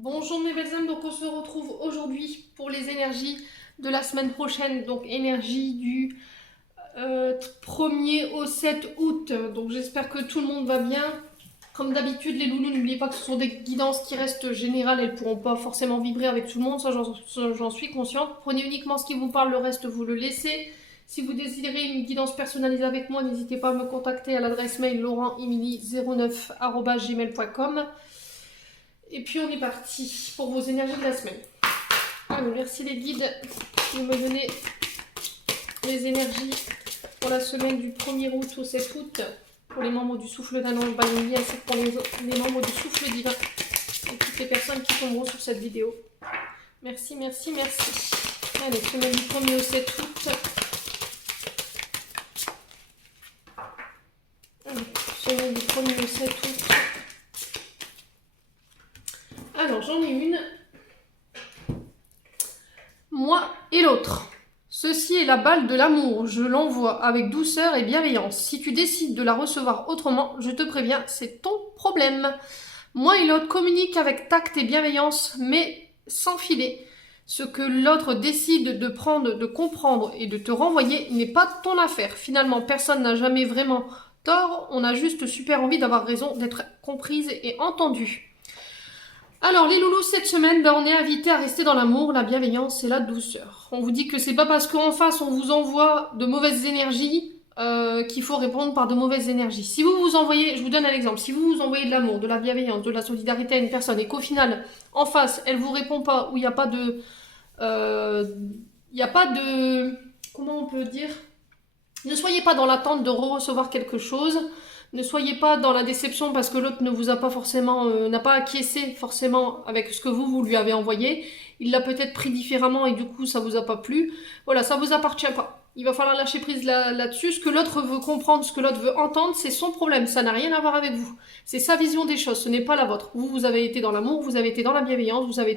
Bonjour mes belles âmes, donc on se retrouve aujourd'hui pour les énergies de la semaine prochaine, donc énergie du 1er au 7 août. Donc j'espère que tout le monde va bien. Comme d'habitude les loulous, n'oubliez pas que ce sont des guidances qui restent générales, elles ne pourront pas forcément vibrer avec tout le monde, ça j'en suis consciente. Prenez uniquement ce qui vous parle, le reste vous le laissez. Si vous désirez une guidance personnalisée avec moi, n'hésitez pas à me contacter à l'adresse mail laurentemily09@gmail.com. Et puis on est parti pour vos énergies de la semaine. Alors, merci les guides de me donner les énergies pour la semaine du 1er août au 7 août pour les membres du souffle d'un ange Bayoni ainsi que pour les membres du souffle divin et toutes les personnes qui tomberont sur cette vidéo. Merci, merci, merci. Allez, semaine du 1er au 7 août. Allez, semaine du 1er au 7 août. Alors, j'en ai une. Moi et l'autre. Ceci est la balle de l'amour. Je l'envoie avec douceur et bienveillance. Si tu décides de la recevoir autrement, je te préviens, c'est ton problème. Moi et l'autre communiquent avec tact et bienveillance, mais sans filet. Ce que l'autre décide de prendre, de comprendre et de te renvoyer n'est pas ton affaire. Finalement, personne n'a jamais vraiment tort. On a juste super envie d'avoir raison, d'être comprise et entendue. Alors les loulous, cette semaine, on est invité à rester dans l'amour, la bienveillance et la douceur. On vous dit que c'est pas parce qu'en face on vous envoie de mauvaises énergies qu'il faut répondre par de mauvaises énergies. Si vous vous envoyez, je vous donne un exemple, si vous vous envoyez de l'amour, de la bienveillance, de la solidarité à une personne et qu'au final, en face, elle vous répond pas ou il n'y a pas de... comment on peut dire? Ne soyez pas dans l'attente de recevoir quelque chose. Ne soyez pas dans la déception parce que l'autre ne vous a pas forcément, n'a pas acquiescé forcément avec ce que vous lui avez envoyé. Il l'a peut-être pris différemment et du coup ça vous a pas plu. Voilà, ça vous appartient pas. Il va falloir lâcher prise là-dessus. Ce que l'autre veut comprendre, ce que l'autre veut entendre, c'est son problème. Ça n'a rien à voir avec vous. C'est sa vision des choses, ce n'est pas la vôtre. Vous avez été dans l'amour, vous avez été dans la bienveillance, vous avez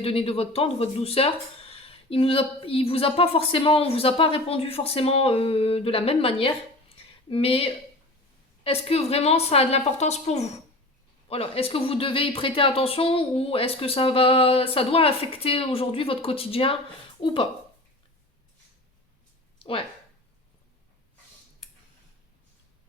donné de votre temps, de votre douceur. Il vous a pas forcément, on vous a pas répondu forcément de la même manière, mais est-ce que vraiment ça a de l'importance pour vous? Voilà. Est-ce que vous devez y prêter attention ou est-ce que ça doit affecter aujourd'hui votre quotidien ou pas? Ouais.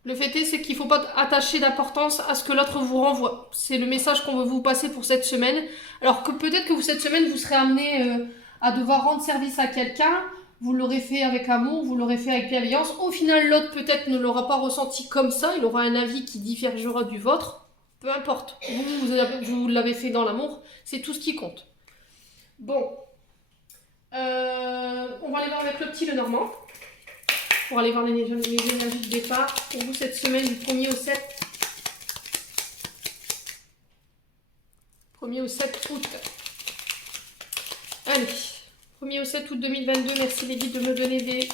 Le fait est, c'est qu'il ne faut pas attacher d'importance à ce que l'autre vous renvoie. C'est le message qu'on veut vous passer pour cette semaine. Alors que peut-être que cette semaine, vous serez amené à devoir rendre service à quelqu'un. Vous l'aurez fait avec amour, vous l'aurez fait avec bienveillance. Au final, l'autre peut-être ne l'aura pas ressenti comme ça. Il aura un avis qui divergera du vôtre. Peu importe. Vous l'avez fait dans l'amour. C'est tout ce qui compte. Bon. On va aller voir avec le petit Lenormand. Pour aller voir les énergies de départ pour vous cette semaine du 1er au 7. 1er au 7 août. Allez, 1er au 7 août 2022. Merci les guides de me donner des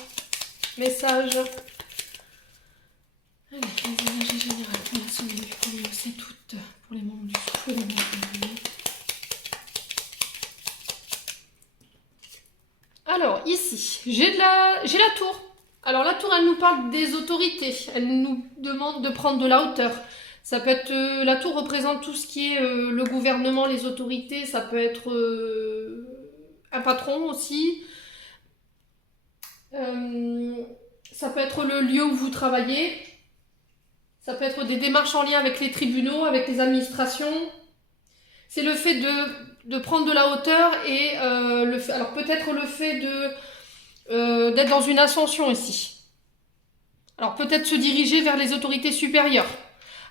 messages. Allez, les énergies générales pour la semaine du 1er au 7 août pour les membres du souffle de l'année. Alors, ici, j'ai la tour. Alors la tour, elle nous parle des autorités, elle nous demande de prendre de la hauteur. Ça peut être, la tour représente tout ce qui est le gouvernement, les autorités, ça peut être un patron aussi. Ça peut être le lieu où vous travaillez. Ça peut être des démarches en lien avec les tribunaux, avec les administrations. C'est le fait de prendre de la hauteur et alors peut-être le fait d'être dans une ascension ici. Alors peut-être se diriger vers les autorités supérieures.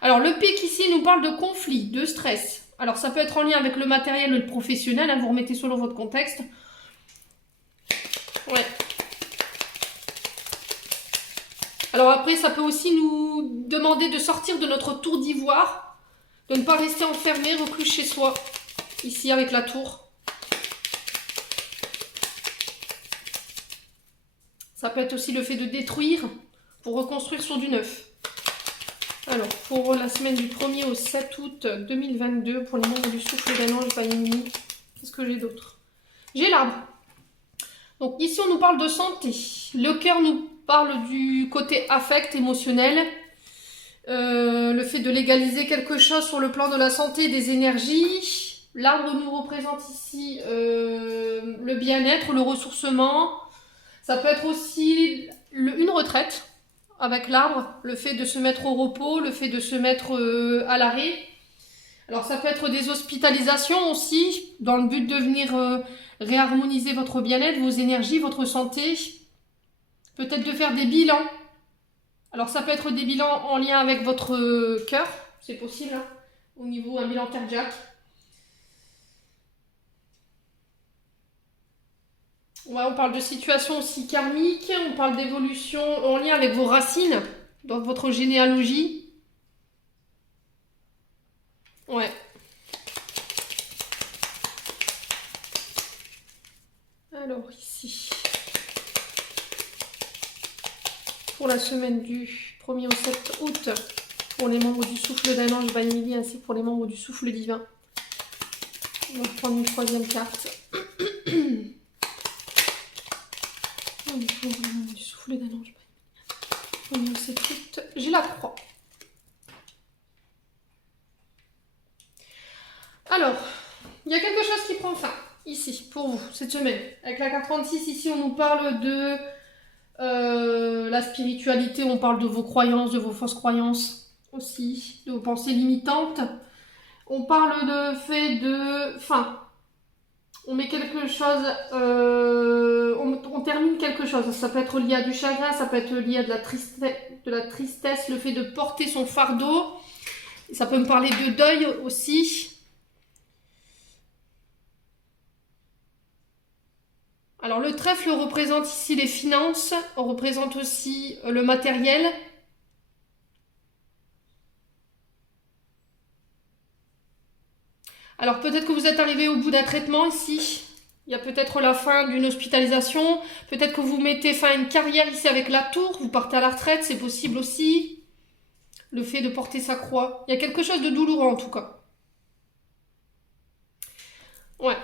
Alors le pic ici nous parle de conflit, de stress. Alors ça peut être en lien avec le matériel ou le professionnel, hein, vous remettez selon votre contexte. Ouais. Alors après ça peut aussi nous demander de sortir de notre tour d'ivoire, de ne pas rester enfermé, reclus chez soi, ici avec la tour. Ça peut être aussi le fait de détruire pour reconstruire sur du neuf. Alors, pour la semaine du 1er au 7 août 2022, pour les membres du souffle d'un ange Bayoni, qu'est-ce que j'ai d'autre? J'ai l'arbre. Donc ici, on nous parle de santé. Le cœur nous parle du côté affect, émotionnel. Le fait de légaliser quelque chose sur le plan de la santé et des énergies. L'arbre nous représente ici le bien-être, le ressourcement. Ça peut être aussi une retraite avec l'arbre, le fait de se mettre au repos, le fait de se mettre à l'arrêt. Alors ça peut être des hospitalisations aussi, dans le but de venir réharmoniser votre bien-être, vos énergies, votre santé. Peut-être de faire des bilans. Alors ça peut être des bilans en lien avec votre cœur, c'est possible, hein, au niveau un bilan cardiaque. Ouais, on parle de situation aussi karmique, on parle d'évolution en lien avec vos racines, dans votre généalogie. Ouais. Alors ici, pour la semaine du 1er au 7 août, pour les membres du souffle d'un ange by Emily, ainsi que pour les membres du souffle divin. On va prendre une troisième carte. Pour les membres du souffle d'un ange by Emily, 1er au 7 août, j'ai la croix. Alors, il y a quelque chose qui prend fin, ici, pour vous, cette semaine. Avec la carte 36, ici, on nous parle de la spiritualité, on parle de vos croyances, de vos fausses croyances aussi, de vos pensées limitantes. On parle de fait de... Enfin, on met quelque chose... on termine quelque chose. Ça peut être lié à du chagrin, ça peut être lié à de la tristesse, le fait de porter son fardeau. Ça peut me parler de deuil aussi. Alors le trèfle représente ici les finances, représente aussi le matériel. Alors peut-être que vous êtes arrivé au bout d'un traitement ici. Il y a peut-être la fin d'une hospitalisation. Peut-être que vous mettez fin à une carrière ici avec la tour. Vous partez à la retraite, c'est possible aussi. Le fait de porter sa croix. Il y a quelque chose de douloureux en tout cas. Ouais.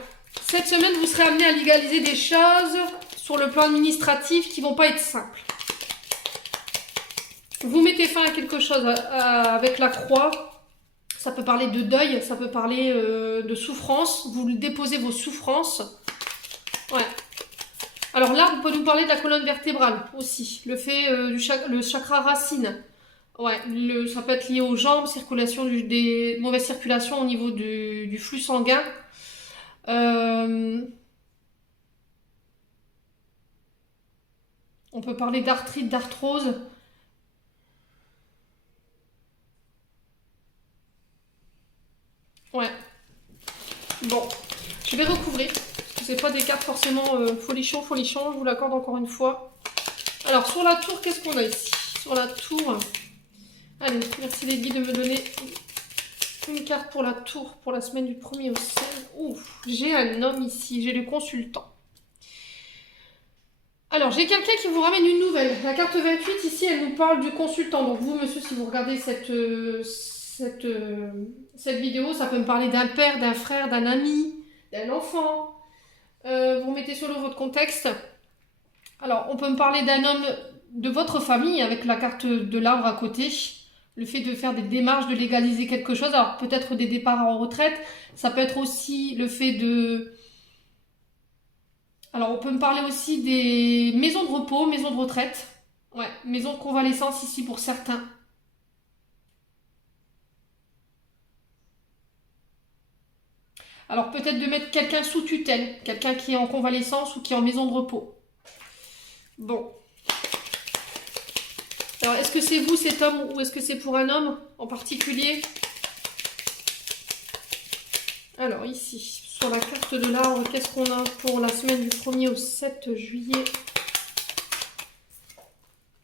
Cette semaine, vous serez amené à légaliser des choses sur le plan administratif qui vont pas être simples. Vous mettez fin à quelque chose avec la croix. Ça peut parler de deuil, ça peut parler de souffrance. Vous déposez vos souffrances. Ouais. Alors là, on peut nous parler de la colonne vertébrale aussi. Le fait le chakra racine. Ouais, ça peut être lié aux jambes, circulation des mauvaises circulations au niveau du flux sanguin. On peut parler d'arthrite, d'arthrose. Ouais. Bon, je vais recouvrir. Parce que c'est pas des cartes forcément folichon, je vous l'accorde encore une fois. Alors, sur la tour, qu'est-ce qu'on a ici? Sur la tour. Allez, merci les guides de me donner une carte pour la tour pour la semaine du 1er au 16. Ouf, j'ai un homme ici, j'ai le consultant. Alors, j'ai quelqu'un qui vous ramène une nouvelle. La carte 28, ici, elle nous parle du consultant. Donc, vous, monsieur, si vous regardez cette vidéo, ça peut me parler d'un père, d'un frère, d'un ami, d'un enfant. Vous mettez sur votre contexte. Alors, on peut me parler d'un homme de votre famille avec la carte de l'arbre à côté. Le fait de faire des démarches, de légaliser quelque chose. Alors, peut-être des départs en retraite. Ça peut être aussi le fait de... Alors, on peut me parler aussi des maisons de repos, maisons de retraite. Ouais, maisons de convalescence ici pour certains. Alors, peut-être de mettre quelqu'un sous tutelle. Quelqu'un qui est en convalescence ou qui est en maison de repos. Bon. Alors, est-ce que c'est vous cet homme ou est-ce que c'est pour un homme en particulier? Alors, ici, sur la carte de l'arbre, qu'est-ce qu'on a pour la semaine du 1er au 7 juillet?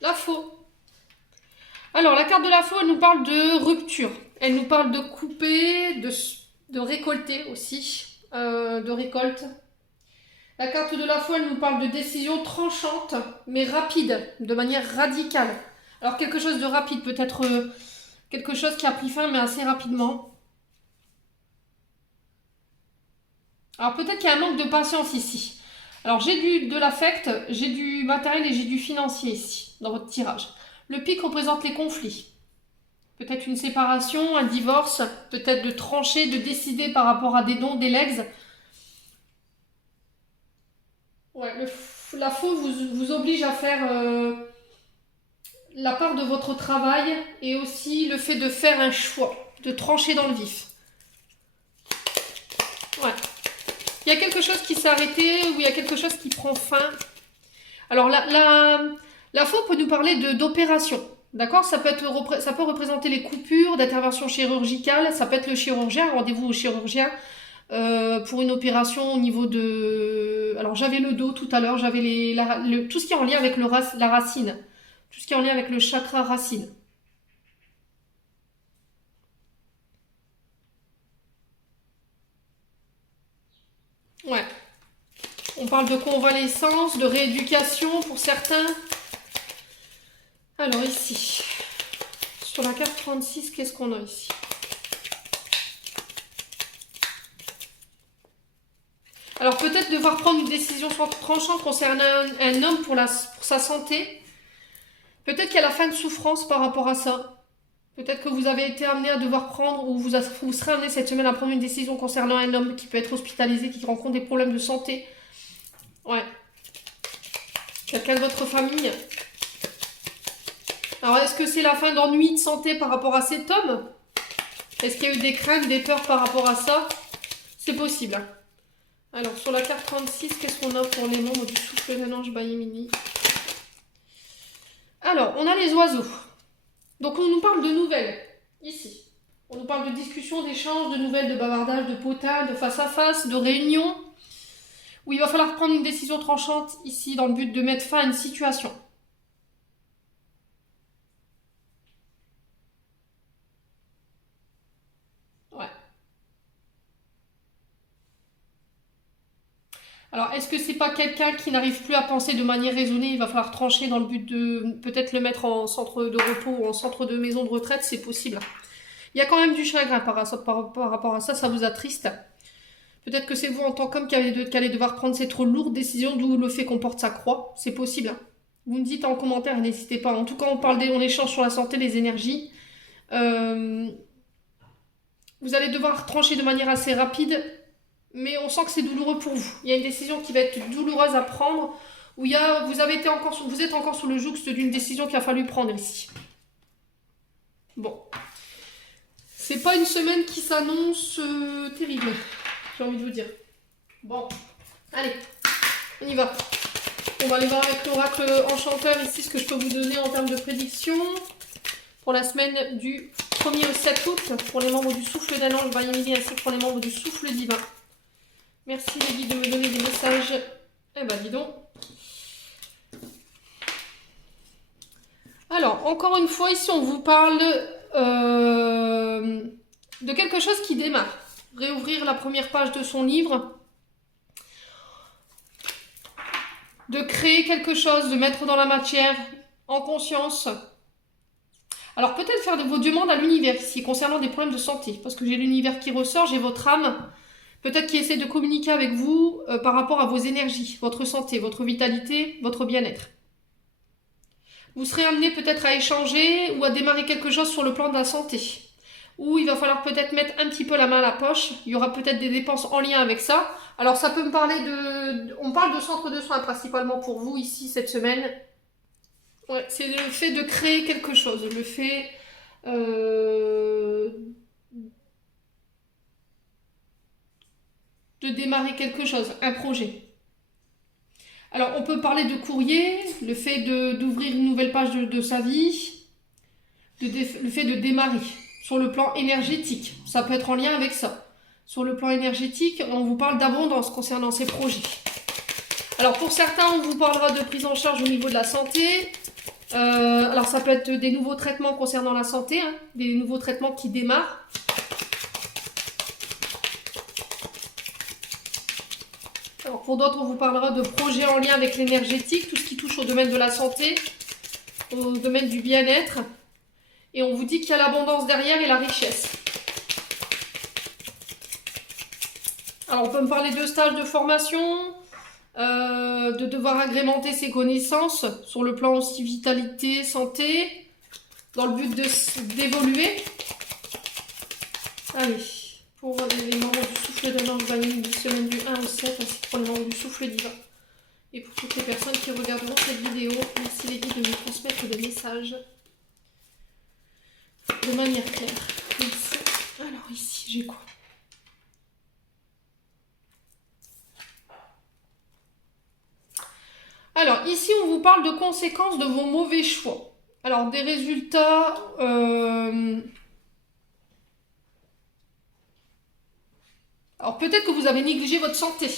La faux. Alors, la carte de la faux, elle nous parle de rupture. Elle nous parle de couper, de récolter aussi, de récolte. La carte de la faux, elle nous parle de décision tranchante, mais rapide, de manière radicale. Alors, quelque chose de rapide, peut-être quelque chose qui a pris fin, mais assez rapidement. Alors, peut-être qu'il y a un manque de patience ici. Alors, j'ai de l'affect, j'ai du matériel et j'ai du financier ici, dans votre tirage. Le pic représente les conflits. Peut-être une séparation, un divorce, peut-être de trancher, de décider par rapport à des dons, des legs. Ouais, la faux vous oblige à faire la part de votre travail et aussi le fait de faire un choix, de trancher dans le vif. Ouais. Il y a quelque chose qui s'est arrêté ou il y a quelque chose qui prend fin. Alors la faux peut nous parler d'opération. D'accord, ça peut représenter les coupures d'intervention chirurgicale, ça peut être le chirurgien, rendez-vous au chirurgien pour une opération au niveau de... Alors j'avais le dos tout à l'heure, j'avais tout ce qui est en lien avec la racine, tout ce qui est en lien avec le chakra racine. Ouais. On parle de convalescence, de rééducation pour certains. Alors ici, sur la carte 36, qu'est-ce qu'on a ici? Alors peut-être devoir prendre une décision tranchante concernant un homme pour sa santé. Peut-être qu'il y a la fin de souffrance par rapport à ça. Peut-être que vous avez été amené à devoir prendre ou vous serez amené cette semaine à prendre une décision concernant un homme qui peut être hospitalisé, qui rencontre des problèmes de santé. Ouais. Quelqu'un de votre famille. Alors est-ce que c'est la fin d'ennui de santé par rapport à cet homme? Est-ce qu'il y a eu des craintes, des peurs par rapport à ça? C'est possible. Alors, sur la carte 36, qu'est-ce qu'on a pour les membres du souffle d'un ange Bayemini? Alors, on a les oiseaux. Donc, on nous parle de nouvelles, ici. On nous parle de discussions, d'échanges, de nouvelles, de bavardage, de potin, de face à face, de réunions, où il va falloir prendre une décision tranchante, ici, dans le but de mettre fin à une situation. Ouais. Alors, est-ce que c'est pas quelqu'un qui n'arrive plus à penser de manière raisonnée? Il va falloir trancher dans le but de peut-être le mettre en centre de repos ou en centre de maison de retraite, c'est possible. Il y a quand même du chagrin par rapport à ça, ça vous attriste. Peut-être que c'est vous en tant qu'homme qui allez devoir prendre cette lourde décision, d'où le fait qu'on porte sa croix, c'est possible. Vous me dites en commentaire, n'hésitez pas. En tout cas, on échange sur la santé, les énergies. Vous allez devoir trancher de manière assez rapide, mais on sent que c'est douloureux pour vous. Il y a une décision qui va être douloureuse à prendre, où vous êtes encore sous le jouxte d'une décision qu'il a fallu prendre ici. Bon. C'est pas une semaine qui s'annonce terrible, j'ai envie de vous dire. Bon, allez, on y va. On va aller voir avec l'oracle enchanteur ici ce que je peux vous donner en termes de prédiction pour la semaine du 1er au 7 août, pour les membres du souffle d'un ange Bayemini ainsi que pour les membres du souffle divin. Merci les guides de me donner des messages. Eh ben dis donc. Alors, encore une fois, ici on vous parle de quelque chose qui démarre. Réouvrir la première page de son livre. De créer quelque chose, de mettre dans la matière, en conscience. Alors peut-être faire vos demandes à l'univers ici, concernant des problèmes de santé. Parce que j'ai l'univers qui ressort, j'ai votre âme. Peut-être qui essaie de communiquer avec vous par rapport à vos énergies, votre santé, votre vitalité, votre bien-être. Vous serez amené peut-être à échanger ou à démarrer quelque chose sur le plan de la santé. Ou il va falloir peut-être mettre un petit peu la main à la poche. Il y aura peut-être des dépenses en lien avec ça. Alors ça peut me parler de... On parle de centre de soins principalement pour vous ici cette semaine. Ouais, c'est le fait de créer quelque chose. Le fait... de démarrer quelque chose, un projet. Alors, on peut parler de courrier, le fait d'ouvrir une nouvelle page de sa vie, le fait de démarrer sur le plan énergétique. Ça peut être en lien avec ça. Sur le plan énergétique, on vous parle d'abondance concernant ces projets. Alors, pour certains, on vous parlera de prise en charge au niveau de la santé. Alors, ça peut être des nouveaux traitements concernant la santé, hein, des nouveaux traitements qui démarrent. Alors, pour d'autres, on vous parlera de projets en lien avec l'énergétique, tout ce qui touche au domaine de la santé, au domaine du bien-être. Et on vous dit qu'il y a l'abondance derrière et la richesse. Alors, on peut me parler de stages de formation, de devoir agrémenter ses connaissances sur le plan aussi vitalité, santé. dans le but d'évoluer. Allez, pour les membres du souffle d'un ange vanille du semaine du 1 au 7, ainsi que pour les membres du souffle divin. Et pour toutes les personnes qui regarderont cette vidéo, merci les guides de me transmettre des messages de manière claire. Merci. Alors ici, j'ai quoi? Alors ici, on vous parle de conséquences de vos mauvais choix. Alors des résultats... Alors peut-être que vous avez négligé votre santé.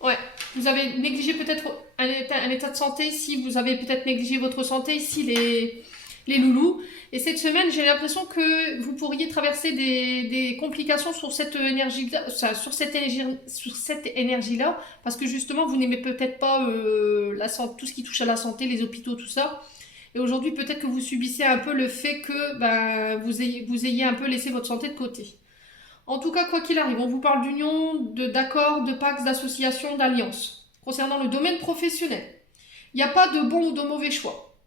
Ouais, vous avez négligé peut-être un état de santé ici, vous avez peut-être négligé votre santé ici, les loulous. Et cette semaine, j'ai l'impression que vous pourriez traverser des complications sur cette énergie-là, sur cette énergie-là, parce que justement, vous n'aimez peut-être pas tout ce qui touche à la santé, les hôpitaux, tout ça. Et aujourd'hui, peut-être que vous subissez un peu le fait que vous ayez un peu laissé votre santé de côté. En tout cas, quoi qu'il arrive, on vous parle d'union, d'accords, de pactes, d'associations, d'alliances. Concernant le domaine professionnel, il n'y a pas de bon ou de mauvais choix.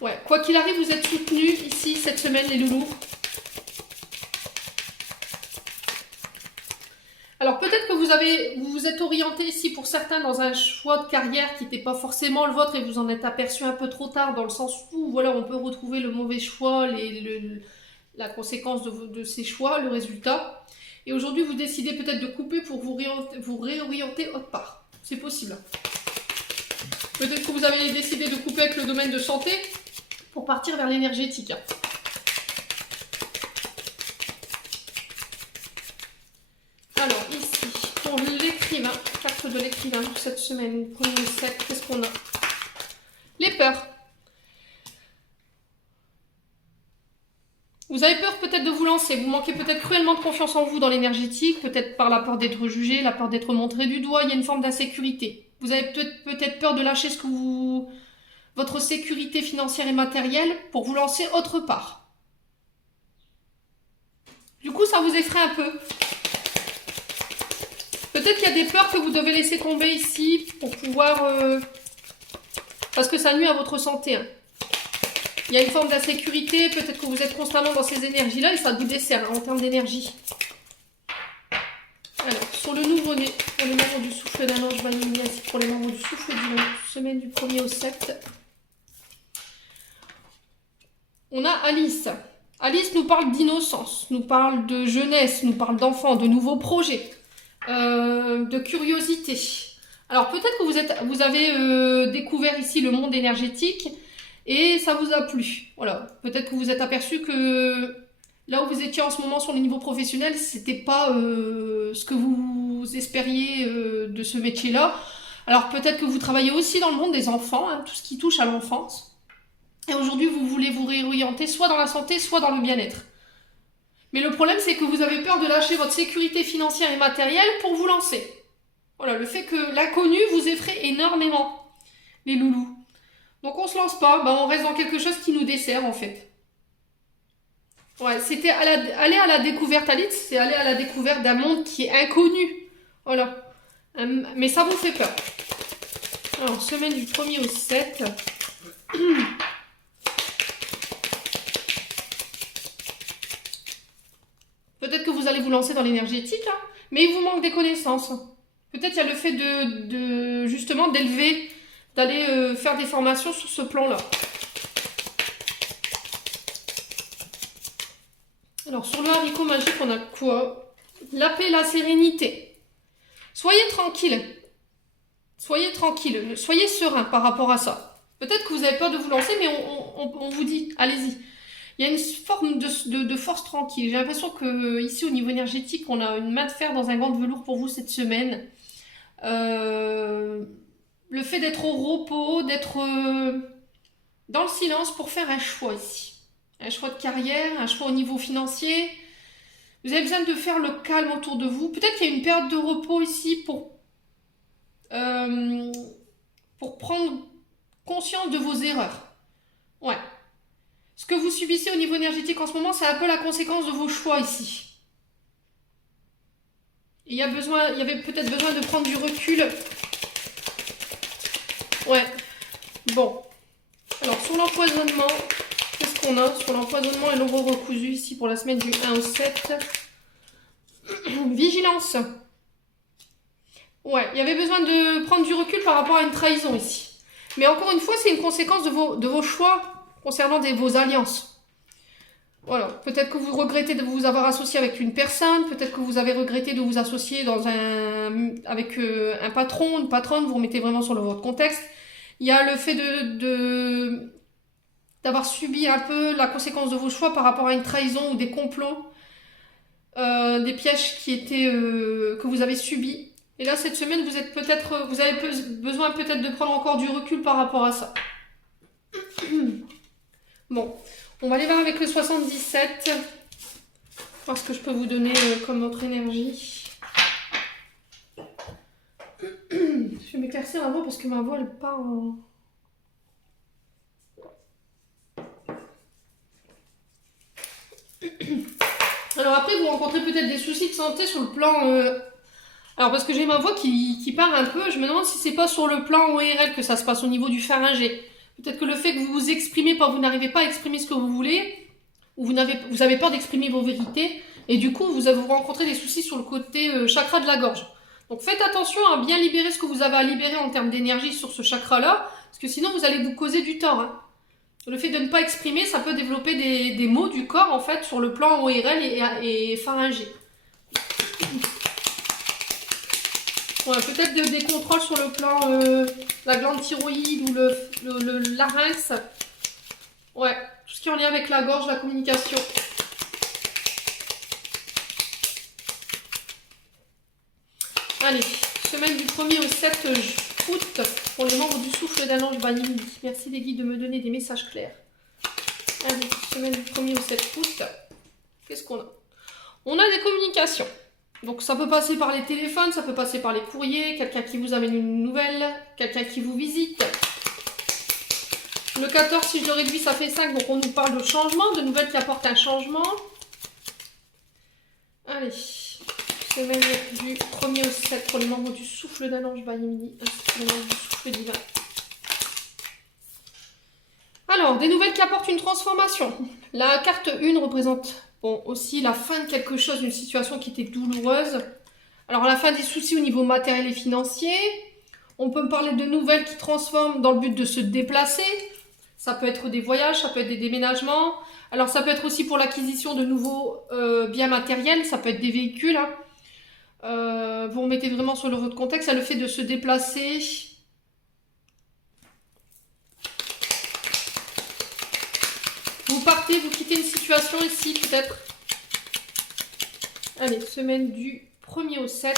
Ouais, quoi qu'il arrive, vous êtes soutenus ici cette semaine, les loulous. Alors peut-être que vous vous êtes orienté ici pour certains dans un choix de carrière qui n'était pas forcément le vôtre et vous en êtes aperçu un peu trop tard dans le sens où voilà, on peut retrouver le mauvais choix, la conséquence de ces choix, le résultat. Et aujourd'hui, vous décidez peut-être de couper pour vous réorienter autre part. C'est possible. Peut-être que vous avez décidé de couper avec le domaine de santé pour partir vers l'énergétique. Alors ici, pour l'écrivain, carte de l'écrivain pour cette semaine, premier set, qu'est-ce qu'on a? Les peurs. Vous avez peur peut-être de vous lancer, vous manquez peut-être cruellement de confiance en vous dans l'énergétique, peut-être par la peur d'être jugé, la peur d'être montré du doigt, il y a une forme d'insécurité. Vous avez peut-être peur de lâcher votre sécurité financière et matérielle pour vous lancer autre part. Du coup, ça vous effraie un peu. Peut-être qu'il y a des peurs que vous devez laisser tomber ici pour pouvoir... parce que ça nuit à votre santé. Hein. Il y a une forme d'insécurité, peut-être que vous êtes constamment dans ces énergies-là et ça vous dessert en termes d'énergie. Alors, sur le nouveau-né, pour les membres du souffle d'un ange vanille, ainsi que pour les membres du souffle du semaine du 1er au 7, on a Alice. Alice nous parle d'innocence, nous parle de jeunesse, nous parle d'enfants, de nouveaux projets, de curiosité. Alors peut-être que vous avez découvert ici le monde énergétique et ça vous a plu. Voilà, peut-être que vous êtes aperçu que là où vous étiez en ce moment sur le niveau professionnel, c'était pas ce que vous espériez de ce métier-là. Alors peut-être que vous travaillez aussi dans le monde des enfants, hein, tout ce qui touche à l'enfance. Et aujourd'hui, vous voulez vous réorienter soit dans la santé, soit dans le bien-être. Mais le problème, c'est que vous avez peur de lâcher votre sécurité financière et matérielle pour vous lancer. Voilà, le fait que l'inconnu vous effraie énormément, les loulous. Donc on se lance pas, on reste dans quelque chose qui nous dessert en fait. Ouais, c'était aller à la découverte, Alice, c'est aller à la découverte d'un monde qui est inconnu. Voilà. Mais ça vous fait peur. Alors, semaine du 1er au 7. Peut-être que vous allez vous lancer dans l'énergétique, hein, mais il vous manque des connaissances. Peut-être il y a le fait justement d'élever, d'aller faire des formations sur ce plan-là. Alors sur le haricot magique, on a quoi? La paix, la sérénité. Soyez tranquille. Soyez tranquille. Soyez serein par rapport à ça. Peut-être que vous avez peur de vous lancer, mais on vous dit, allez-y. Il y a une forme de force tranquille. J'ai l'impression que ici, au niveau énergétique, on a une main de fer dans un gant de velours pour vous cette semaine. Le fait d'être au repos, d'être dans le silence pour faire un choix ici. Un choix de carrière, un choix au niveau financier. Vous avez besoin de faire le calme autour de vous. Peut-être qu'il y a une période de repos ici pour prendre conscience de vos erreurs. Ouais. Ce que vous subissez au niveau énergétique en ce moment, c'est un peu la conséquence de vos choix ici. Et il y avait peut-être besoin de prendre du recul Ouais. Bon. Alors, sur l'empoisonnement, qu'est-ce qu'on a? Sur l'empoisonnement et l'ombre recousu ici pour la semaine du 1 au 7. Vigilance. Ouais, il y avait besoin de prendre du recul par rapport à une trahison ici. Mais encore une fois, c'est une conséquence de vos choix concernant vos alliances. Voilà, peut-être que vous regrettez de vous avoir associé avec une personne, peut-être que vous avez regretté de vous associer avec un patron, une patronne, vous remettez vraiment sur votre contexte. Il y a le fait d'avoir subi un peu la conséquence de vos choix par rapport à une trahison ou des complots, des pièges que vous avez subis. Et là, cette semaine, vous avez besoin peut-être de prendre encore du recul par rapport à ça. Bon, on va aller voir avec le 77. Voir ce que je peux vous donner comme autre énergie. Je vais m'éclaircir ma voix parce que ma voix, elle part en... Alors après, vous rencontrez peut-être des soucis de santé sur le plan... Alors parce que j'ai ma voix qui part un peu, je me demande si c'est pas sur le plan ORL que ça se passe au niveau du pharyngé. Peut-être que le fait que vous vous exprimez pas, vous n'arrivez pas à exprimer ce que vous voulez, ou vous avez peur d'exprimer vos vérités, et du coup vous rencontrez des soucis sur le côté chakra de la gorge. Donc faites attention à bien libérer ce que vous avez à libérer en termes d'énergie sur ce chakra-là, parce que sinon vous allez vous causer du tort. Hein. Le fait de ne pas exprimer, ça peut développer des maux du corps en fait sur le plan ORL et pharyngé. Ouais, peut-être des contrôles sur le plan la glande thyroïde ou le larynx. Ouais, tout ce qui est en lien avec la gorge, la communication. Allez, semaine du 1er au 7 août pour les membres du souffle d'un ange Vanille. Merci les guides de me donner des messages clairs. Allez, semaine du 1er au 7 août. Qu'est-ce qu'on a? On a des communications. Donc ça peut passer par les téléphones, ça peut passer par les courriers, quelqu'un qui vous amène une nouvelle, quelqu'un qui vous visite. Le 14, si je le réduis, ça fait 5, donc on nous parle de changement, de nouvelles qui apportent un changement. Allez, semaine du 1er au 7 pour les membres du souffle d'un ange Bayemini, ainsi que les membres du souffle divin. Alors, des nouvelles qui apportent une transformation. La carte 1 représente aussi la fin de quelque chose, une situation qui était douloureuse. Alors, la fin des soucis au niveau matériel et financier. On peut me parler de nouvelles qui transforment dans le but de se déplacer. Ça peut être des voyages, ça peut être des déménagements. Alors, ça peut être aussi pour l'acquisition de nouveaux biens matériels. Ça peut être des véhicules. Hein. Vous remettez vraiment sur votre contexte. Il y a le fait de se déplacer. Vous partez, vous quittez une situation ici, peut-être. Allez, semaine du 1er au 7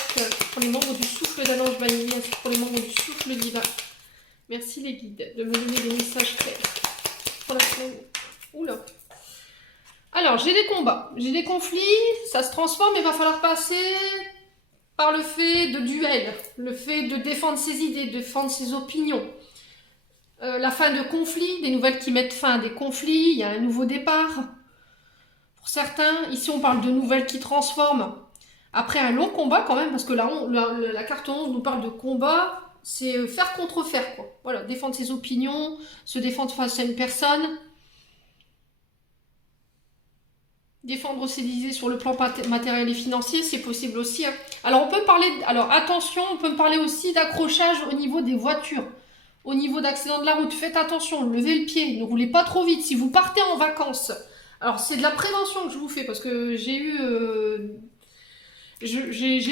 pour les membres du souffle d'un ange Vanille, ainsi que pour les membres du souffle divin. Merci les guides de me donner des messages clairs pour la semaine. Oula. Alors, j'ai des combats, j'ai des conflits, ça se transforme, il va falloir passer par le fait de duel, le fait de défendre ses idées, de défendre ses opinions. La fin de conflits, des nouvelles qui mettent fin à des conflits, il y a un nouveau départ. Pour certains, ici on parle de nouvelles qui transforment. Après un long combat quand même, parce que la carte 11 nous parle de combat, c'est faire contre faire, quoi. Voilà, défendre ses opinions, se défendre face à une personne. Défendre ses idées sur le plan matériel et financier, c'est possible aussi. Hein. Alors on peut parler, alors attention, on peut me parler aussi d'accrochage au niveau des voitures. Au niveau d'accident de la route, faites attention, levez le pied, ne roulez pas trop vite. Si vous partez en vacances, alors c'est de la prévention que je vous fais parce que j'ai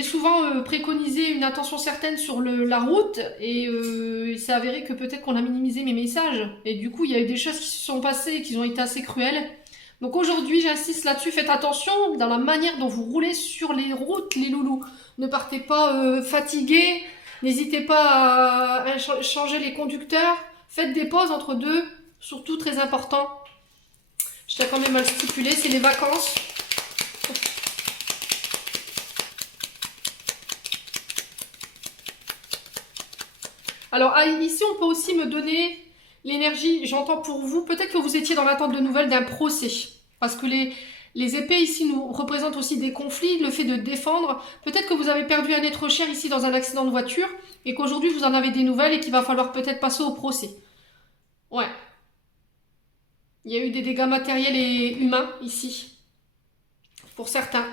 souvent préconisé une attention certaine sur la route et il s'est avéré que peut-être qu'on a minimisé mes messages et du coup il y a eu des choses qui se sont passées et qui ont été assez cruelles. Donc aujourd'hui j'insiste là-dessus, faites attention dans la manière dont vous roulez sur les routes les loulous. Ne partez pas fatigués. N'hésitez pas à changer les conducteurs. Faites des pauses entre deux, surtout très important. Je tiens quand même à le stipuler, c'est les vacances. Alors ici, on peut aussi me donner l'énergie, j'entends pour vous, peut-être que vous étiez dans l'attente de nouvelles d'un procès. Parce que Les épées ici nous représentent aussi des conflits, le fait de défendre. Peut-être que vous avez perdu un être cher ici dans un accident de voiture et qu'aujourd'hui vous en avez des nouvelles et qu'il va falloir peut-être passer au procès. Ouais. Il y a eu des dégâts matériels et humains ici. Pour certains.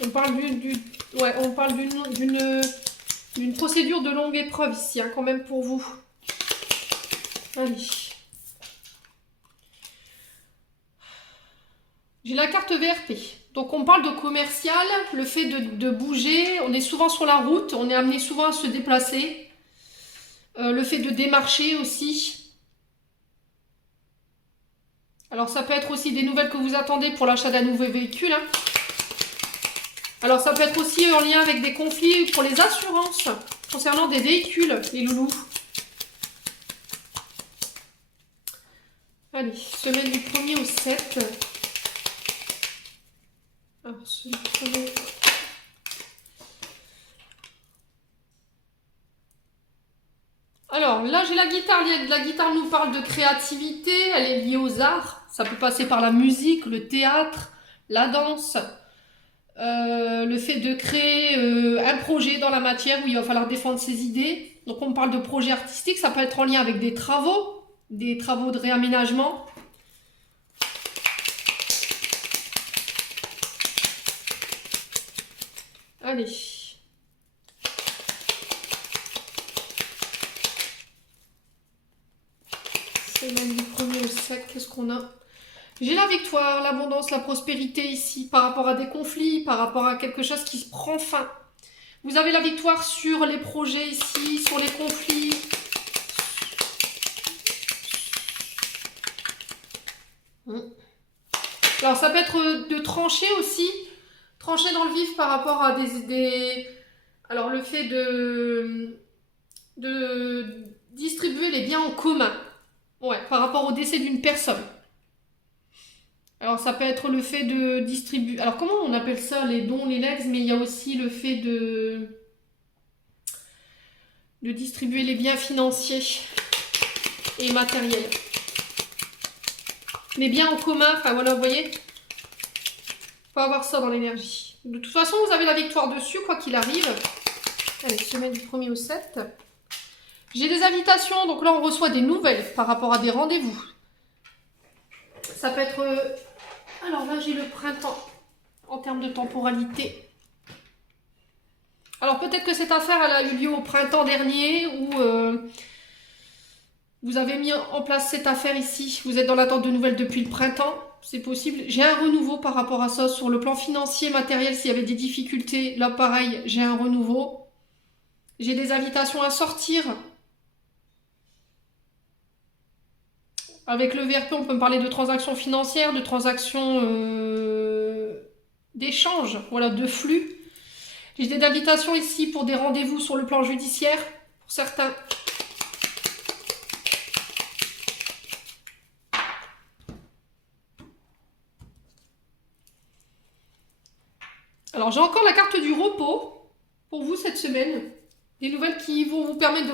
On parle d'une procédure de longue épreuve ici, hein, quand même pour vous. Allez. J'ai la carte VRP. Donc on parle de commercial, le fait de bouger, on est souvent sur la route, on est amené souvent à se déplacer. Le fait de démarcher aussi. Alors ça peut être aussi des nouvelles que vous attendez pour l'achat d'un nouveau véhicule. Hein. Alors ça peut être aussi en lien avec des conflits pour les assurances concernant des véhicules, les loulous. Allez, semaine du 1er au 7. Alors, alors là j'ai la guitare. La guitare nous parle de créativité, elle est liée aux arts. Ça peut passer par la musique, le théâtre, la danse. Le fait de créer un projet dans la matière où il va falloir défendre ses idées. Donc on parle de projet artistique, ça peut être en lien avec des travaux de réaménagement. Allez. Semaine du 1er au 7, qu'est-ce qu'on a? J'ai la victoire, l'abondance, la prospérité ici, par rapport à des conflits, par rapport à quelque chose qui prend fin. Vous avez la victoire sur les projets ici, sur les conflits. Alors ça peut être de trancher aussi, trancher dans le vif par rapport à alors le fait de distribuer les biens en commun. Ouais, par rapport au décès d'une personne. Alors ça peut être le fait de distribuer... Alors comment on appelle ça, les dons, les legs, mais il y a aussi le fait de distribuer les biens financiers et matériels. Les biens en commun, enfin voilà, vous voyez, faut avoir ça dans l'énergie. De toute façon, vous avez la victoire dessus, quoi qu'il arrive. Allez, semaine du 1er au 7. J'ai des invitations, donc là on reçoit des nouvelles par rapport à des rendez-vous. Ça peut être... Alors là j'ai le printemps en termes de temporalité. Alors peut-être que cette affaire elle a eu lieu au printemps dernier ou vous avez mis en place cette affaire ici. Vous êtes dans l'attente de nouvelles depuis le printemps. C'est possible. J'ai un renouveau par rapport à ça sur le plan financier, matériel. S'il y avait des difficultés, là pareil, j'ai un renouveau. J'ai des invitations à sortir. Avec le VRP, on peut me parler de transactions financières, de transactions d'échanges, voilà, de flux. J'ai des invitations ici pour des rendez-vous sur le plan judiciaire, pour certains. Alors, j'ai encore la carte du repos pour vous cette semaine. Des nouvelles qui vont vous permettre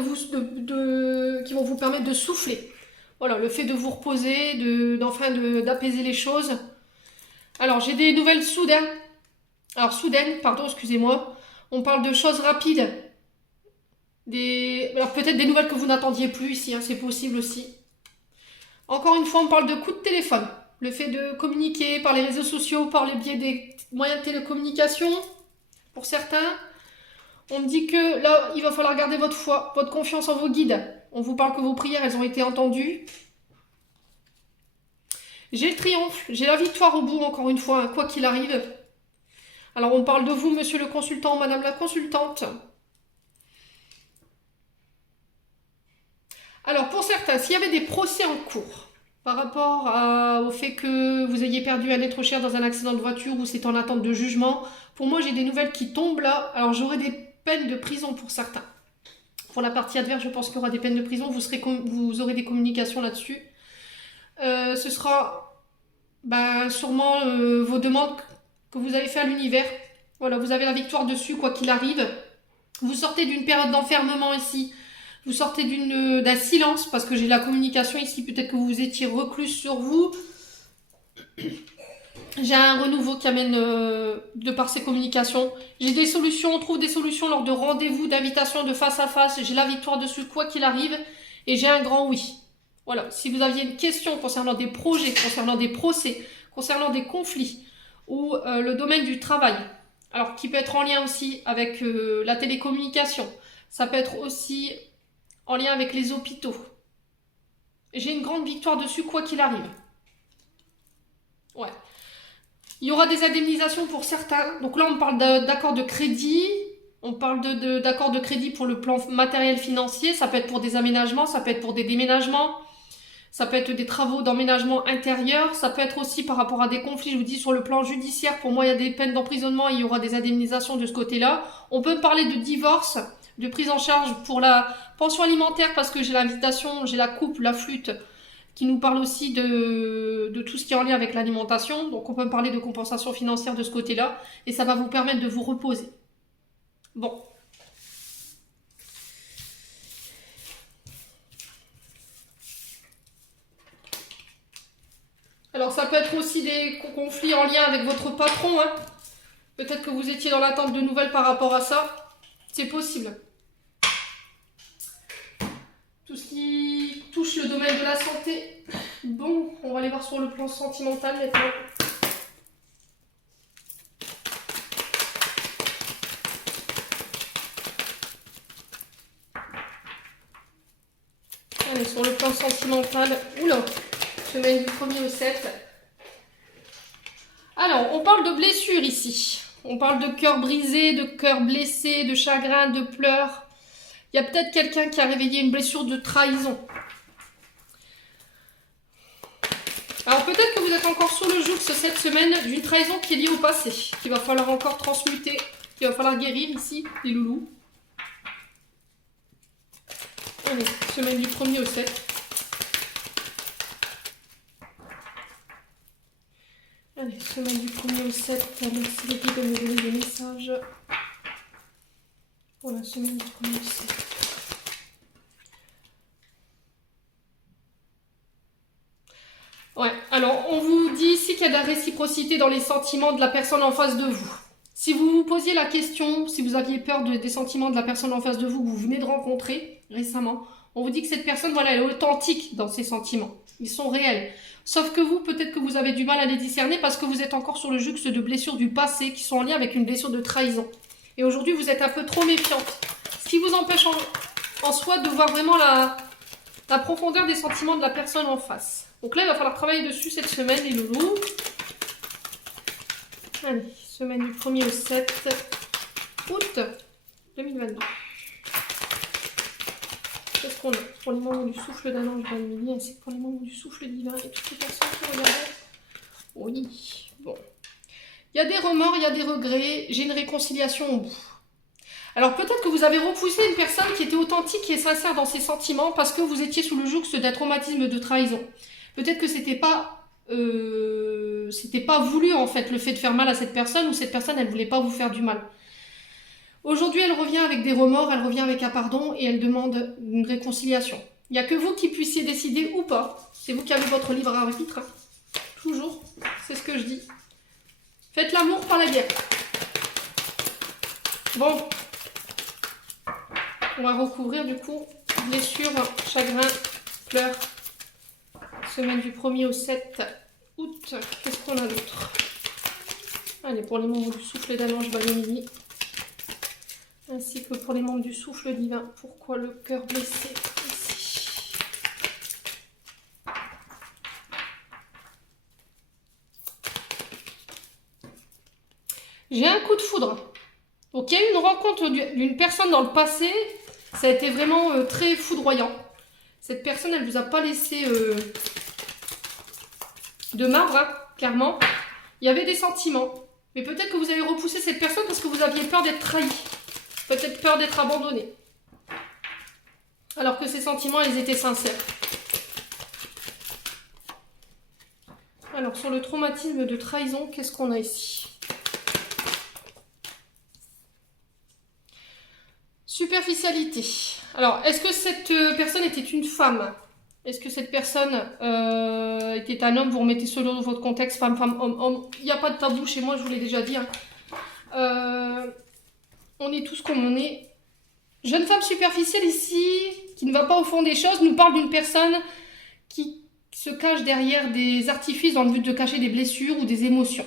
qui vont vous permettre de souffler. Voilà, le fait de vous reposer, d'apaiser les choses. Alors, j'ai des nouvelles soudaines. Alors, soudaines, pardon, excusez-moi. On parle de choses rapides. Alors, peut-être des nouvelles que vous n'attendiez plus ici, hein, c'est possible aussi. Encore une fois, on parle de coups de téléphone. Le fait de communiquer par les réseaux sociaux, par les biais des moyens de télécommunication, pour certains. On me dit que là, il va falloir garder votre foi, votre confiance en vos guides. On vous parle que vos prières, elles ont été entendues. J'ai le triomphe, j'ai la victoire au bout, encore une fois, hein, quoi qu'il arrive. Alors, on parle de vous, monsieur le consultant, madame la consultante. Alors, pour certains, s'il y avait des procès en cours par rapport au fait que vous ayez perdu un être cher dans un accident de voiture ou c'est en attente de jugement, pour moi, j'ai des nouvelles qui tombent là. Alors, j'aurai des peines de prison pour certains. Pour la partie adverse, je pense qu'il y aura des peines de prison. Vous aurez des communications là-dessus. Ce sera sûrement vos demandes que vous avez fait à l'univers. Voilà, vous avez la victoire dessus, quoi qu'il arrive. Vous sortez d'une période d'enfermement ici, Vous sortez d'un silence, parce que j'ai la communication ici, peut-être que vous étiez reclus sur vous. J'ai un renouveau qui amène de par ces communications. J'ai des solutions, on trouve des solutions lors de rendez-vous, d'invitation de face à face. J'ai la victoire dessus, quoi qu'il arrive. Et j'ai un grand oui. Voilà, si vous aviez une question concernant des projets, concernant des procès, concernant des conflits, ou le domaine du travail, alors qui peut être en lien aussi avec la télécommunication, ça peut être aussi en lien avec les hôpitaux. J'ai une grande victoire dessus, quoi qu'il arrive. Ouais. Il y aura des indemnisations pour certains. Donc là, on parle d'accord de crédit. On parle d'accord de crédit pour le plan matériel financier. Ça peut être pour des aménagements, ça peut être pour des déménagements. Ça peut être des travaux d'emménagement intérieur. Ça peut être aussi par rapport à des conflits, je vous dis, sur le plan judiciaire. Pour moi, il y a des peines d'emprisonnement et il y aura des indemnisations de ce côté-là. On peut parler de divorce, de prise en charge pour la pension alimentaire parce que j'ai l'invitation, j'ai la coupe, la flûte qui nous parle aussi de tout ce qui est en lien avec l'alimentation. Donc on peut parler de compensation financière de ce côté-là et ça va vous permettre de vous reposer. Bon. Alors ça peut être aussi des conflits en lien avec votre patron. Hein. Peut-être que vous étiez dans l'attente de nouvelles par rapport à ça. C'est possible. Tout ce qui touche le domaine de la santé. Bon, on va aller voir sur le plan sentimental maintenant. Allez, sur le plan sentimental. Oula, semaine du 1er au 7. Alors, on parle de blessures ici. On parle de cœur brisé, de cœur blessé, de chagrin, de pleurs. Il y a peut-être quelqu'un qui a réveillé une blessure de trahison. Alors peut-être que vous êtes encore sur le joug cette semaine d'une trahison qui est liée au passé, qu'il va falloir encore transmuter, qu'il va falloir guérir ici, les loulous. Allez, semaine du 1er au 7. Allez, semaine du 1er au 7. Merci les guides de me donner des messages. Pour la semaine du 1er au 7. Ouais, alors on vous dit ici qu'il y a de la réciprocité dans les sentiments de la personne en face de vous. Si vous vous posiez la question, si vous aviez peur des sentiments de la personne en face de vous que vous venez de rencontrer récemment, on vous dit que cette personne, voilà, elle est authentique dans ses sentiments. Ils sont réels. Sauf que vous, peut-être que vous avez du mal à les discerner parce que vous êtes encore sur le jug de blessures du passé qui sont en lien avec une blessure de trahison. Et aujourd'hui, vous êtes un peu trop méfiante. Ce qui vous empêche en soi de voir vraiment la profondeur des sentiments de la personne en face. Donc là, il va falloir travailler dessus cette semaine, les loulous. Allez, semaine du 1er au 7 août 2022. Qu'est-ce qu'on a pour les membres du souffle d'un ange d'Amélie, ainsi que pour les membres du souffle divin et toutes les personnes qui regardent. Oui, bon. Il y a des remords, il y a des regrets, j'ai une réconciliation au bout. Alors peut-être que vous avez repoussé une personne qui était authentique et sincère dans ses sentiments parce que vous étiez sous le joug d'un traumatisme de trahison. Peut-être que c'était pas voulu en fait le fait de faire mal à cette personne ou cette personne elle voulait pas vous faire du mal. Aujourd'hui elle revient avec des remords, elle revient avec un pardon et elle demande une réconciliation. Il n'y a que vous qui puissiez décider ou pas. C'est vous qui avez votre libre arbitre. Hein. Toujours, c'est ce que je dis. Faites l'amour, pas la guerre. Bon. On va recouvrir du coup blessure, chagrin, pleurs. Semaine du 1er au 7 août. Qu'est-ce qu'on a d'autre? Allez, pour les membres du souffle d'un ange Balémini. Ainsi que pour les membres du souffle divin. Pourquoi le cœur blessé ici? J'ai un coup de foudre. Donc il y a eu une rencontre d'une personne dans le passé. Ça a été vraiment très foudroyant. Cette personne, elle ne vous a pas laissé de marbre, hein, clairement. Il y avait des sentiments. Mais peut-être que vous avez repoussé cette personne parce que vous aviez peur d'être trahi. Peut-être peur d'être abandonné. Alors que ces sentiments, ils étaient sincères. Alors, sur le traumatisme de trahison, qu'est-ce qu'on a ici? Superficialité. Alors, est-ce que cette personne était une femme? Est-ce que cette personne était un homme? Vous remettez selon votre contexte, femme, femme, homme, homme. Il n'y a pas de tabou chez moi, je vous l'ai déjà dit. Hein. On est tous comme on est. Jeune femme superficielle ici, qui ne va pas au fond des choses, nous parle d'une personne qui se cache derrière des artifices dans le but de cacher des blessures ou des émotions.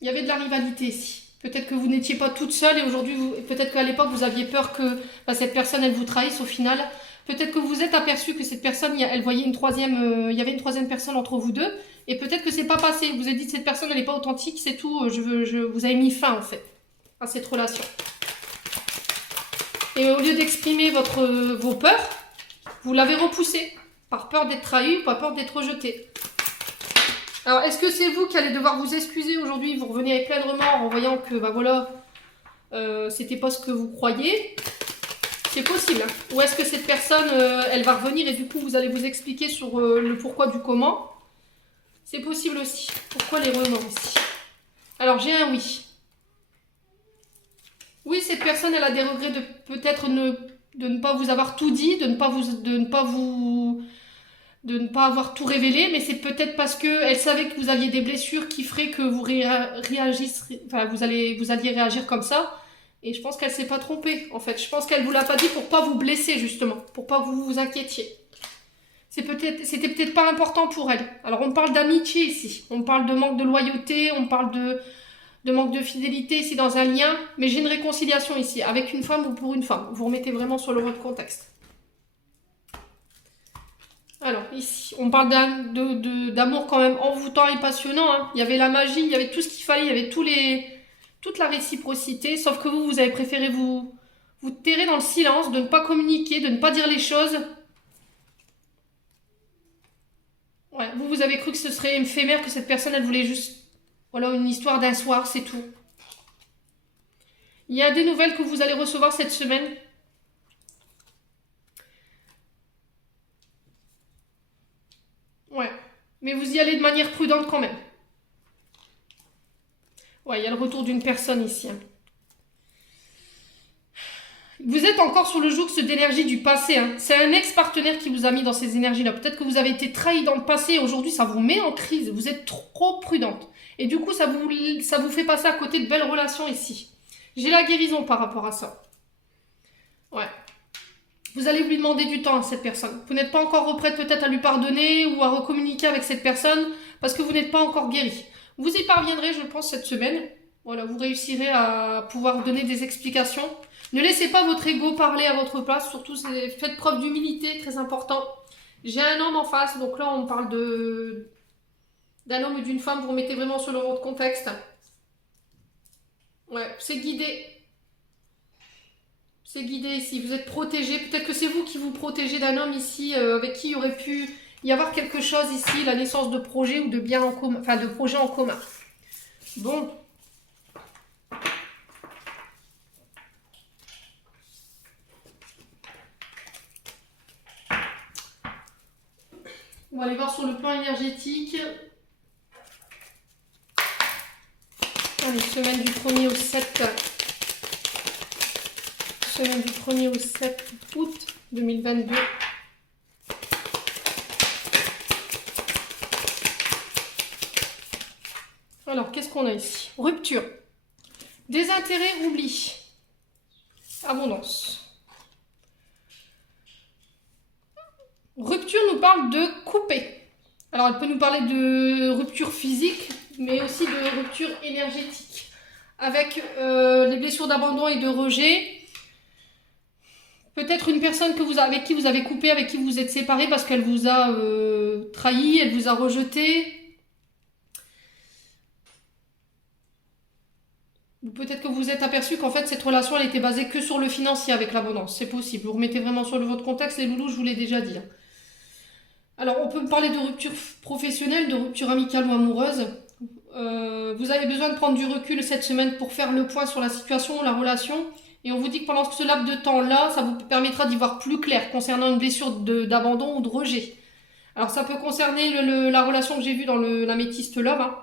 Il y avait de la rivalité ici. Peut-être que vous n'étiez pas toute seule et aujourd'hui, peut-être qu'à l'époque, vous aviez peur que cette personne, elle vous trahisse au final. Peut-être que vous vous êtes aperçu que cette personne, elle voyait une troisième, il y avait une troisième personne entre vous deux. Et peut-être que c'est pas passé. Vous avez dit cette personne, elle n'est pas authentique, c'est tout. Vous avez mis fin, en fait, à cette relation. Et au lieu d'exprimer vos peurs, vous l'avez repoussé. Par peur d'être trahi, par peur d'être rejeté. Alors, est-ce que c'est vous qui allez devoir vous excuser aujourd'hui? Vous revenez avec plein de remords en voyant que, bah voilà, c'était pas ce que vous croyez. C'est possible. Hein. Ou est-ce que cette personne, elle va revenir et du coup, vous allez vous expliquer sur le pourquoi du comment? C'est possible aussi. Pourquoi les remords ici? Alors, j'ai un oui. Oui, cette personne, elle a des regrets de peut-être de ne pas vous avoir tout dit, de ne pas avoir tout révélé, mais c'est peut-être parce qu'elle savait que vous aviez des blessures qui feraient que vous réagissez, enfin vous alliez réagir comme ça. Et je pense qu'elle s'est pas trompée, en fait. Je pense qu'elle vous l'a pas dit pour pas vous blesser, justement, pour pas que vous vous inquiétiez. C'était peut-être pas important pour elle. Alors on parle d'amitié ici, on parle de manque de loyauté, on parle de manque de fidélité ici dans un lien, mais j'ai une réconciliation ici, avec une femme ou pour une femme. Vous remettez vraiment sur le votre contexte. Alors, ici, on parle d'amour quand même envoûtant et passionnant. Hein. Il y avait la magie, il y avait tout ce qu'il fallait, il y avait toute la réciprocité, sauf que vous avez préféré vous terrer dans le silence, de ne pas communiquer, de ne pas dire les choses. Ouais, vous avez cru que ce serait éphémère, que cette personne, elle voulait juste, voilà, une histoire d'un soir, c'est tout. Il y a des nouvelles que vous allez recevoir cette semaine. Ouais, mais vous y allez de manière prudente quand même. Ouais, il y a le retour d'une personne ici. Hein. Vous êtes encore sur le joug d'énergie du passé. Hein. C'est un ex-partenaire qui vous a mis dans ces énergies-là. Peut-être que vous avez été trahi dans le passé et aujourd'hui, ça vous met en crise. Vous êtes trop prudente. Et du coup, ça vous fait passer à côté de belles relations ici. J'ai la guérison par rapport à ça. Ouais. Vous allez lui demander du temps à cette personne. Vous n'êtes pas encore prête peut-être à lui pardonner ou à recommuniquer avec cette personne parce que vous n'êtes pas encore guéri. Vous y parviendrez, je pense, cette semaine. Voilà, vous réussirez à pouvoir donner des explications. Ne laissez pas votre ego parler à votre place. Surtout, faites preuve d'humilité, très important. J'ai un homme en face, donc là, on parle d'un homme ou d'une femme. Vous remettez vraiment selon votre contexte. Ouais, c'est guidé. C'est guidé ici. Vous êtes protégé. Peut-être que c'est vous qui vous protégez d'un homme ici avec qui il y aurait pu y avoir quelque chose ici, la naissance de projets ou de biens en commun, enfin de projets en commun. Bon. On va aller voir sur le plan énergétique. Allez, semaine du 1er au 7. Semaine du 1er au 7 août 2022. Alors, qu'est-ce qu'on a ici? Rupture. Désintérêt, oubli. Abondance. Rupture nous parle de couper. Alors, elle peut nous parler de rupture physique, mais aussi de rupture énergétique. Avec les blessures d'abandon et de rejet. Peut-être une personne avec qui vous avez coupé, avec qui vous êtes séparés parce qu'elle vous a trahi, elle vous a rejeté. Peut-être que vous vous êtes aperçu qu'en fait cette relation elle était basée que sur le financier avec l'abondance. C'est possible. Vous remettez vraiment sur votre contexte, les loulous, je vous l'ai déjà dit. Alors on peut me parler de rupture professionnelle, de rupture amicale ou amoureuse. Vous avez besoin de prendre du recul cette semaine pour faire le point sur la situation, la relation. Et on vous dit que pendant ce laps de temps-là, ça vous permettra d'y voir plus clair concernant une blessure d'abandon ou de rejet. Alors ça peut concerner la relation que j'ai vue dans la métiste love. Hein.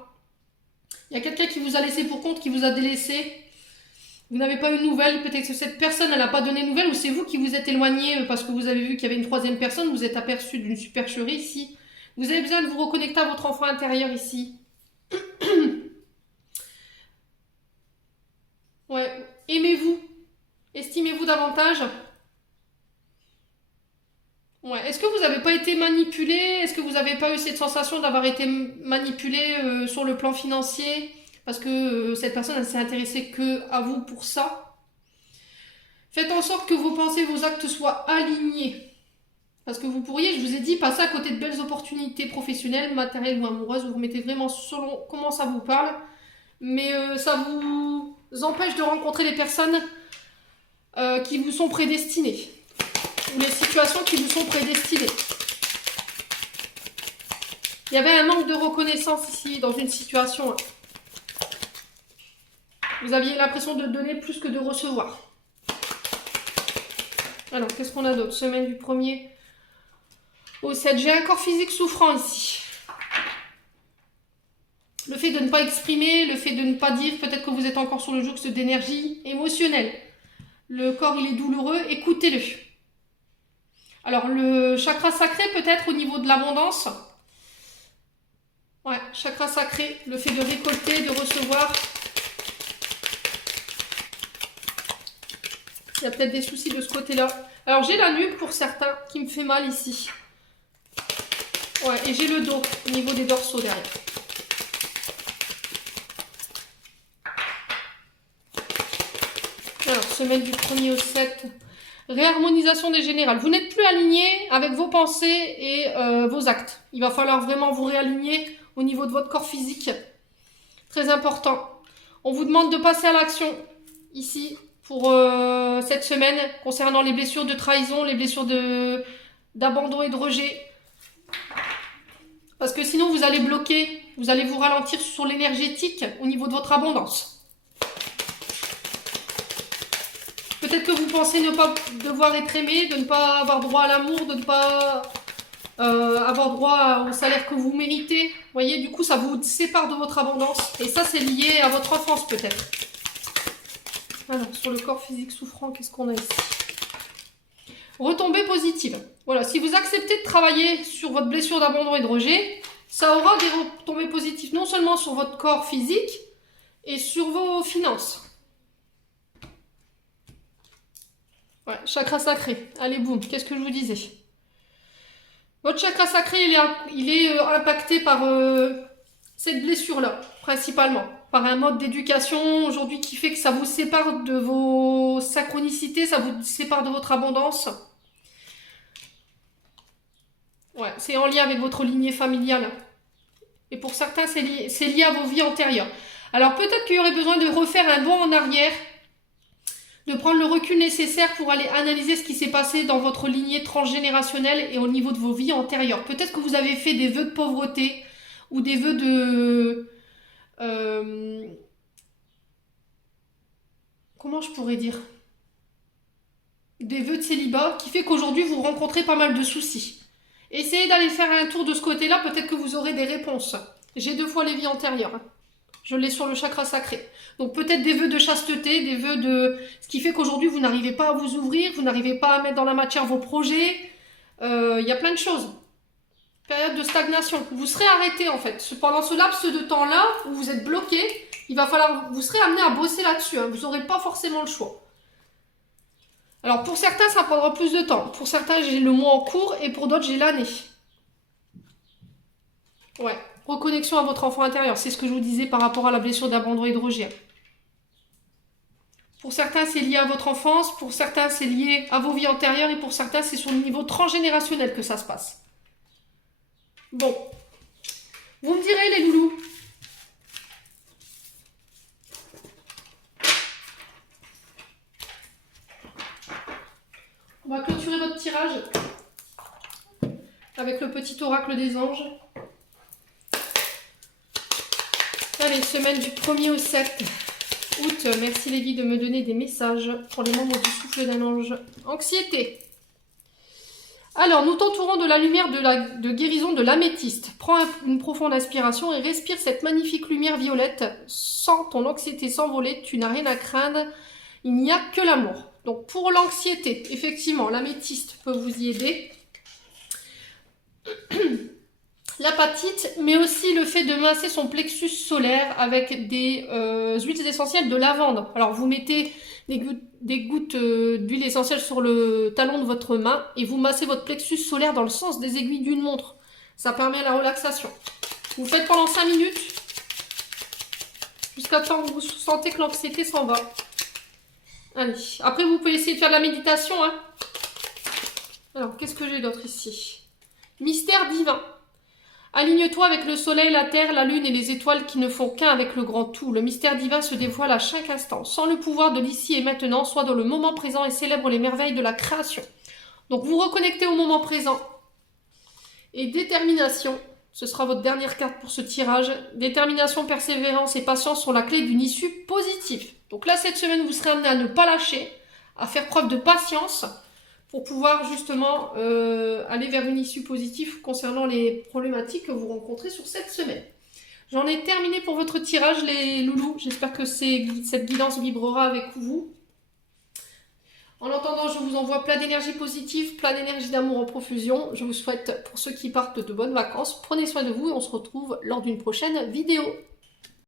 Il y a quelqu'un qui vous a laissé pour compte, qui vous a délaissé. Vous n'avez pas eu de nouvelles. Peut-être que cette personne, elle n'a pas donné de nouvelles, ou c'est vous qui vous êtes éloigné parce que vous avez vu qu'il y avait une troisième personne, vous êtes aperçu d'une supercherie ici. Vous avez besoin de vous reconnecter à votre enfant intérieur ici. Ouais, aimez-vous. Estimez-vous davantage. Ouais. Est-ce que vous n'avez pas été manipulé? Est-ce que vous n'avez pas eu cette sensation d'avoir été manipulé sur le plan financier? Parce que cette personne, elle s'est intéressée que à vous pour ça. Faites en sorte que vos pensées, vos actes soient alignés. Parce que vous pourriez, je vous ai dit, passer à côté de belles opportunités professionnelles, matérielles ou amoureuses. Vous remettez vraiment selon comment ça vous parle. Mais ça vous empêche de rencontrer les personnes qui vous sont prédestinées. Ou les situations qui vous sont prédestinées. Il y avait un manque de reconnaissance ici, dans une situation. Vous aviez l'impression de donner plus que de recevoir. Alors, qu'est-ce qu'on a d'autre? Semaine du 1er au 7. J'ai un corps physique souffrant ici. Le fait de ne pas exprimer, le fait de ne pas dire, peut-être que vous êtes encore sur le joug d'énergie émotionnelle. Le corps, il est douloureux, écoutez-le. Alors, le chakra sacré, peut-être au niveau de l'abondance. Ouais, chakra sacré, le fait de récolter, de recevoir. Il y a peut-être des soucis de ce côté-là. Alors, j'ai la nuque pour certains qui me fait mal ici. Ouais, et j'ai le dos au niveau des dorsaux derrière. Alors, semaine du 1er au 7. Réharmonisation des générales. Vous n'êtes plus aligné avec vos pensées et vos actes. Il va falloir vraiment vous réaligner au niveau de votre corps physique. Très important. On vous demande de passer à l'action ici pour cette semaine concernant les blessures de trahison, les blessures d'abandon et de rejet. Parce que sinon vous allez bloquer, vous allez vous ralentir sur l'énergétique au niveau de votre abondance. Peut-être que vous pensez ne pas devoir être aimé, de ne pas avoir droit à l'amour, de ne pas avoir droit au salaire que vous méritez. Vous voyez, du coup, ça vous sépare de votre abondance. Et ça, c'est lié à votre enfance, peut-être. Alors, sur le corps physique souffrant, qu'est-ce qu'on a ici? Retombée positive. Voilà, si vous acceptez de travailler sur votre blessure d'abandon et de rejet, ça aura des retombées positives, non seulement sur votre corps physique, et sur vos finances. Ouais, chakra sacré. Allez, boum, qu'est-ce que je vous disais? Votre chakra sacré, il est impacté par cette blessure-là, principalement. Par un mode d'éducation aujourd'hui qui fait que ça vous sépare de vos synchronicités, ça vous sépare de votre abondance. Ouais, c'est en lien avec votre lignée familiale. Et pour certains, c'est lié à vos vies antérieures. Alors peut-être qu'il y aurait besoin de refaire un bond en arrière, de prendre le recul nécessaire pour aller analyser ce qui s'est passé dans votre lignée transgénérationnelle et au niveau de vos vies antérieures. Peut-être que vous avez fait des vœux de pauvreté ou des vœux de... comment je pourrais dire? Des vœux de célibat qui fait qu'aujourd'hui vous rencontrez pas mal de soucis. Essayez d'aller faire un tour de ce côté-là, peut-être que vous aurez des réponses. J'ai 2 fois les vies antérieures. Je l'ai sur le chakra sacré. Donc peut-être des vœux de chasteté, des vœux de... Ce qui fait qu'aujourd'hui, vous n'arrivez pas à vous ouvrir, vous n'arrivez pas à mettre dans la matière vos projets. Il y a plein de choses. Période de stagnation. Vous serez arrêté en fait. Pendant ce laps de temps-là, où vous êtes bloqué, il va falloir... Vous serez amené à bosser là-dessus. Hein. Vous n'aurez pas forcément le choix. Alors pour certains, ça prendra plus de temps. Pour certains, j'ai le mois en cours et pour d'autres, j'ai l'année. Ouais. Reconnexion à votre enfant intérieur, c'est ce que je vous disais par rapport à la blessure d'abandon et de rejet. Pour certains, c'est lié à votre enfance, pour certains, c'est lié à vos vies antérieures et pour certains, c'est sur le niveau transgénérationnel que ça se passe. Bon. Vous me direz, les loulous. On va clôturer votre tirage avec le petit oracle des anges. Allez, semaine du 1er au 7 août. Merci les guides de me donner des messages pour les membres du souffle d'un ange. Anxiété. Alors, nous t'entourons de la lumière de guérison de l'améthyste. Prends une profonde inspiration et respire cette magnifique lumière violette. Sens ton anxiété s'envoler, tu n'as rien à craindre, il n'y a que l'amour. Donc, pour l'anxiété, effectivement, l'améthyste peut vous y aider. L'apatite, mais aussi le fait de masser son plexus solaire avec des huiles essentielles de lavande. Alors, vous mettez des gouttes d'huile essentielle sur le talon de votre main et vous massez votre plexus solaire dans le sens des aiguilles d'une montre. Ça permet la relaxation. Vous faites pendant 5 minutes jusqu'à temps que vous sentez que l'anxiété s'en va. Allez, après vous pouvez essayer de faire de la méditation. Hein. Alors, qu'est-ce que j'ai d'autre ici? Mystère divin. Aligne-toi avec le soleil, la terre, la lune et les étoiles qui ne font qu'un avec le grand tout. Le mystère divin se dévoile à chaque instant. Sans le pouvoir de l'ici et maintenant, sois dans le moment présent et célèbre les merveilles de la création. Donc vous reconnectez au moment présent. Et détermination, ce sera votre dernière carte pour ce tirage. Détermination, persévérance et patience sont la clé d'une issue positive. Donc là, cette semaine, vous serez amené à ne pas lâcher, à faire preuve de patience, pour pouvoir justement aller vers une issue positive concernant les problématiques que vous rencontrez sur cette semaine. J'en ai terminé pour votre tirage, les loulous. J'espère que cette guidance vibrera avec vous. En attendant, je vous envoie plein d'énergie positive, plein d'énergie d'amour en profusion. Je vous souhaite, pour ceux qui partent, de bonnes vacances. Prenez soin de vous et on se retrouve lors d'une prochaine vidéo.